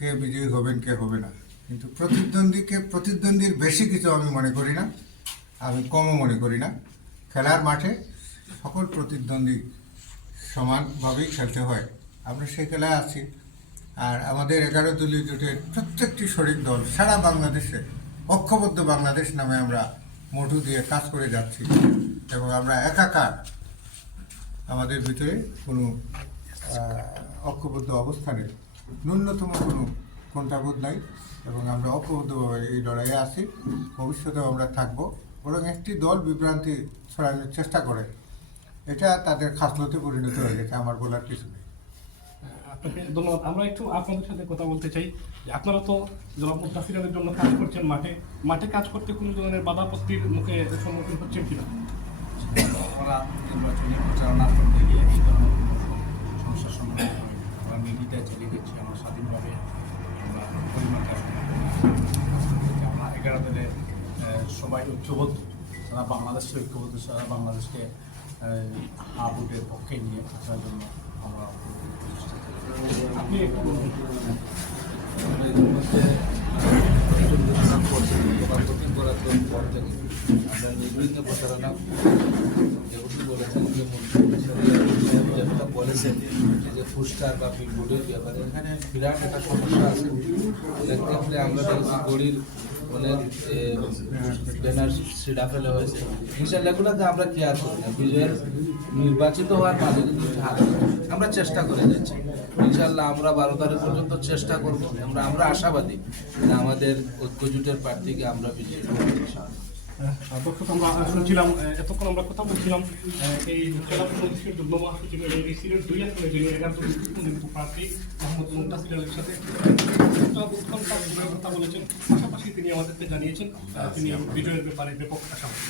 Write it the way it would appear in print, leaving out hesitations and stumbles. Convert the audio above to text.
কে বিজয়ী হবেন কে হবে না, কিন্তু প্রতিদ্বন্দ্বীর বেশি কিছু আমি মনে করি না, আমি কমও মনে করি না। খেলার মাঠে সকল প্রতিদ্বন্দ্বী সমানভাবেই খেলতে হয়। আমরা সেই খেলায় আছি। আর আমাদের 11 দলীয় জোটের প্রত্যেকটি শরিক দল সারা বাংলাদেশে ঐক্যবদ্ধ বাংলাদেশ নামে আমরা মোটু দিয়ে কাজ করে যাচ্ছি, এবং আমরা একাকার, আমাদের ভিতরে কোনো ঐক্যবদ্ধ অবস্থানে ন্যূনতম কোনো কোণঠাবোধ নাই, এবং আমরা ঐক্যবদ্ধভাবে এই লড়াইয়ে আছি। ভবিষ্যতেও আমরা থাকবো। বরং একটি দল বিভ্রান্তি ছড়ানোর চেষ্টা করে, এটা তাদের খাসলতে পরিণত হয়ে গেছে। আমার বলার কিছু নেই। আপনাকে ধন্যবাদ। আমরা একটু আপনাদের সাথে কথা বলতে চাই যে আপনারা তো জনাব মুত্তাসিরের জন্য কাজ করছেন, মাঠে কাজ করতে কোনো ধরনের বাধাপত্তির মুখে সম্মুখীন হচ্ছেন কিনা? আমরা নির্বাচনী প্রচারণা করতে গিয়ে এই ধরনের সমস্যার সম্মুখীন হই। আমরা মিডিয়ায় চালিয়ে দিচ্ছি, আমরা স্বাধীনভাবে আমরা পরিমাণ কাজ করি। আমরা 11 দলে সবাই ঐক্যবদ্ধ, সারা বাংলাদেশকে ঐক্যবদ্ধ, সারা বাংলাদেশকে হা ভোটের পক্ষে নিয়ে আসার জন্য আমরা আপনি একটু বলবেন। আমরা নির্বিঘ্ন প্রচারণা যেহেতু বলেছেন যে যেটা বলেছেন যে পোস্টার বা বিলবোর্ডের ব্যাপারে এখানে বিরাট একটা সমস্যা আছে। ক্ষেত্রে আমরা দেখছি গড়ির মানে ব্যানার ছিঁড়া ফেলে হয়েছে। ইনশাল্লাহ এগুলোতে আমরা কেয়ার করি না। বিজয়ের নির্বাচিত হওয়ার মাঝে কিন্তু আমরা চেষ্টা করে যাচ্ছি। ইনশাল্লাহ আমরা 12 তারিখ পর্যন্ত চেষ্টা করবো। আমরা আশাবাদী যে আমাদের ঐক্যজোটের প্রার্থীকে আমরা বিজয়ী করব। দর্শক, আমরা শুনছিলাম, এতক্ষণ আমরা কথা বলছিলাম এই জেলা পরিষদের যুগ্ম মহাসচিবের এই সিলেট 2 আসনে যিনি 11 প্রার্থী মোহাম্মদ মুত্তাসিরের সাথে কথা বলেছেন। পাশাপাশি তিনি আমাদেরকে জানিয়েছেন তিনি বিজয়ের ব্যাপারে ব্যাপক আশাবাদী।